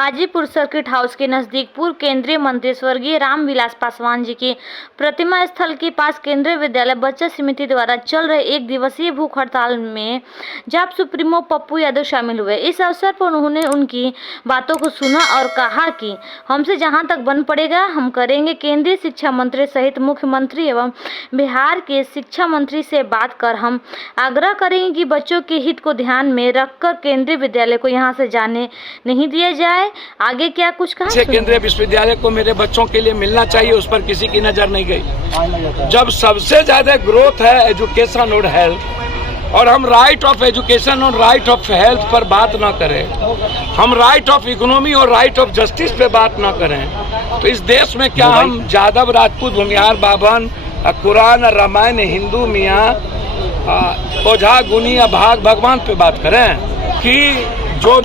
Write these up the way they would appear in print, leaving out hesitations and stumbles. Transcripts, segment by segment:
Hajipur circuit house के नजदीक पूर्व केंद्रीय मंत्री स्वर्गीय रामविलास पासवान जी की प्रतिमा स्थल के पास केंद्रीय विद्यालय बचत समिति द्वारा चल रहे एक दिवसीय भूख हड़ताल में जाप सुप्रीमो पप्पू यादव शामिल हुए। इस अवसर पर उन्होंने उनकी बातों को सुना और कहा कि हमसे जहां तक बन पड़ेगा हम करेंगे। केंद्रीय शिक्षा मंत्री सहित मुख्यमंत्री एवं बिहार के शिक्षा मंत्री से बात कर हम आग्रह करेंगे कि बच्चों के हित को ध्यान में रखकर केंद्रीय विद्यालय को यहां से जाने नहीं दिया जाए। आगे क्या कुछ कहा? केंद्रीय विश्वविद्यालय को मेरे बच्चों के लिए मिलना चाहिए, उस पर किसी की नजर नहीं गई। जब सबसे ज्यादा ग्रोथ है एजुकेशन और हेल्थ, और हम राइट ऑफ एजुकेशन और राइट ऑफ हेल्थ पर बात ना करें, हम राइट ऑफ इकोनॉमी और राइट ऑफ जस्टिस पे बात ना करें, तो इस देश में क्या हम यादव, राजपूत, भूमिहार, बाभन, कुरान, रामायण, हिंदू, मियाँ, ओझा, गुनी या भाग भगवान पे बात करें? कि जो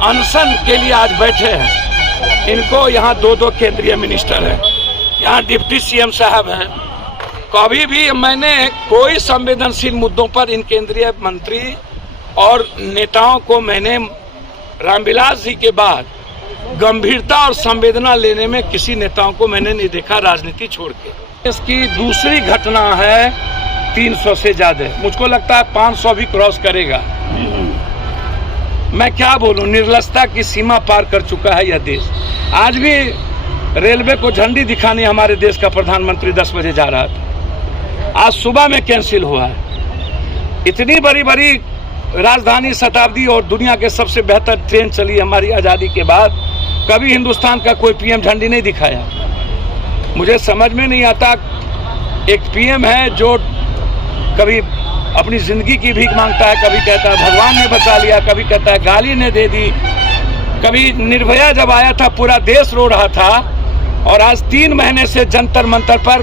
अनशन के लिए आज बैठे हैं, इनको यहाँ दो केंद्रीय मिनिस्टर हैं, यहाँ डिप्टी सीएम साहब हैं। कभी भी मैंने कोई संवेदनशील मुद्दों पर इन केंद्रीय मंत्री और नेताओं को मैंने रामविलास जी के बाद गंभीरता और संवेदना लेने में किसी नेताओं को मैंने नहीं देखा, राजनीति छोड़ के। इसकी दूसरी घटना है 300 से ज्यादा, मुझको लगता है 500 भी क्रॉस करेगा। मैं क्या बोलूं, निर्लजता की सीमा पार कर चुका है यह देश। आज भी रेलवे को झंडी दिखाने हमारे देश का प्रधानमंत्री 10 बजे जा रहा था, आज सुबह में कैंसिल हुआ है। इतनी बड़ी बड़ी राजधानी शताब्दी और दुनिया के सबसे बेहतर ट्रेन चली हमारी आज़ादी के बाद, कभी हिंदुस्तान का कोई पीएम झंडी नहीं दिखाया। मुझे समझ में नहीं आता, एक पीएम है जो कभी अपनी जिंदगी की भीख मांगता है, कभी कहता है भगवान ने बचा लिया, कभी कहता है गाली ने दे दी, कभी निर्भया जब आया था पूरा देश रो रहा था, और आज 3 महीने से जंतर मंतर पर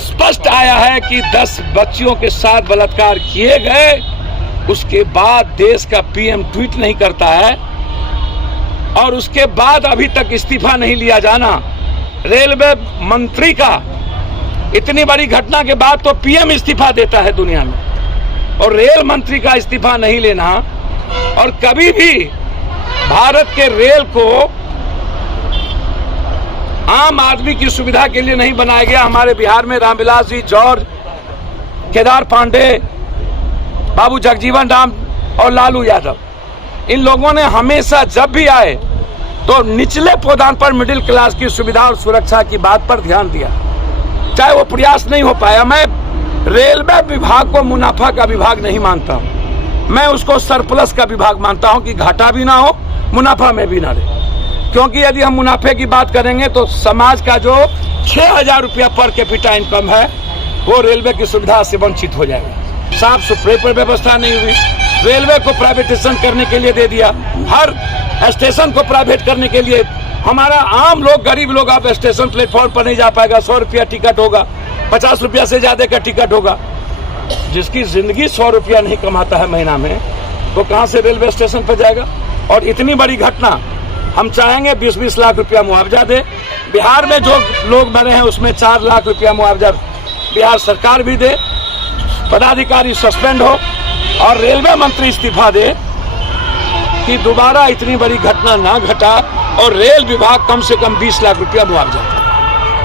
स्पष्ट आया है कि 10 बच्चियों के साथ बलात्कार किए गए। उसके बाद देश का पीएम ट्वीट नहीं करता है, और उसके बाद अभी तक इस्तीफा नहीं लिया जाना रेलवे मंत्री का। इतनी बड़ी घटना के बाद तो पीएम इस्तीफा देता है दुनिया में, और रेल मंत्री का इस्तीफा नहीं लेना। और कभी भी भारत के रेल को आम आदमी की सुविधा के लिए नहीं बनाया गया। हमारे बिहार में रामविलास जी, जॉर्ज, केदार पांडे, बाबू जगजीवन राम और लालू यादव, इन लोगों ने हमेशा जब भी आए तो निचले पौधान पर मिडिल क्लास की सुविधा और सुरक्षा की बात पर ध्यान दिया, चाहे वो प्रयास नहीं हो पाया। मैं रेलवे विभाग को मुनाफा का विभाग नहीं मानता हूं, मैं उसको सरप्लस का विभाग मानता हूं कि घाटा भी ना हो, मुनाफा में भी ना रहे। क्योंकि यदि हम मुनाफे की बात करेंगे तो समाज का जो 6000 रुपया पर कैपिटा इनकम है वो रेलवे की सुविधा से वंचित हो जाएगा। साफ सुथरे पर व्यवस्था नहीं हुई, रेलवे को प्राइवेटाइजेशन करने के लिए दे दिया, हर स्टेशन को प्राइवेट करने के लिए। हमारा आम लोग, गरीब लोग अब स्टेशन प्लेटफॉर्म पर नहीं जा पाएगा। 100 रुपया टिकट होगा, 50 रुपया से ज्यादा का टिकट होगा। जिसकी जिंदगी 100 रुपया नहीं कमाता है महीना में, तो कहां से रेलवे स्टेशन पर जाएगा? और इतनी बड़ी घटना, हम चाहेंगे 20-20 लाख रुपया मुआवजा दे। बिहार में जो लोग मरे हैं उसमें 4 लाख रुपया मुआवजा बिहार सरकार भी दे, पदाधिकारी सस्पेंड हो और रेलवे मंत्री इस्तीफा दे, कि दोबारा इतनी बड़ी घटना ना घटा, और रेल विभाग कम से कम 20 लाख रुपया मुआवजा।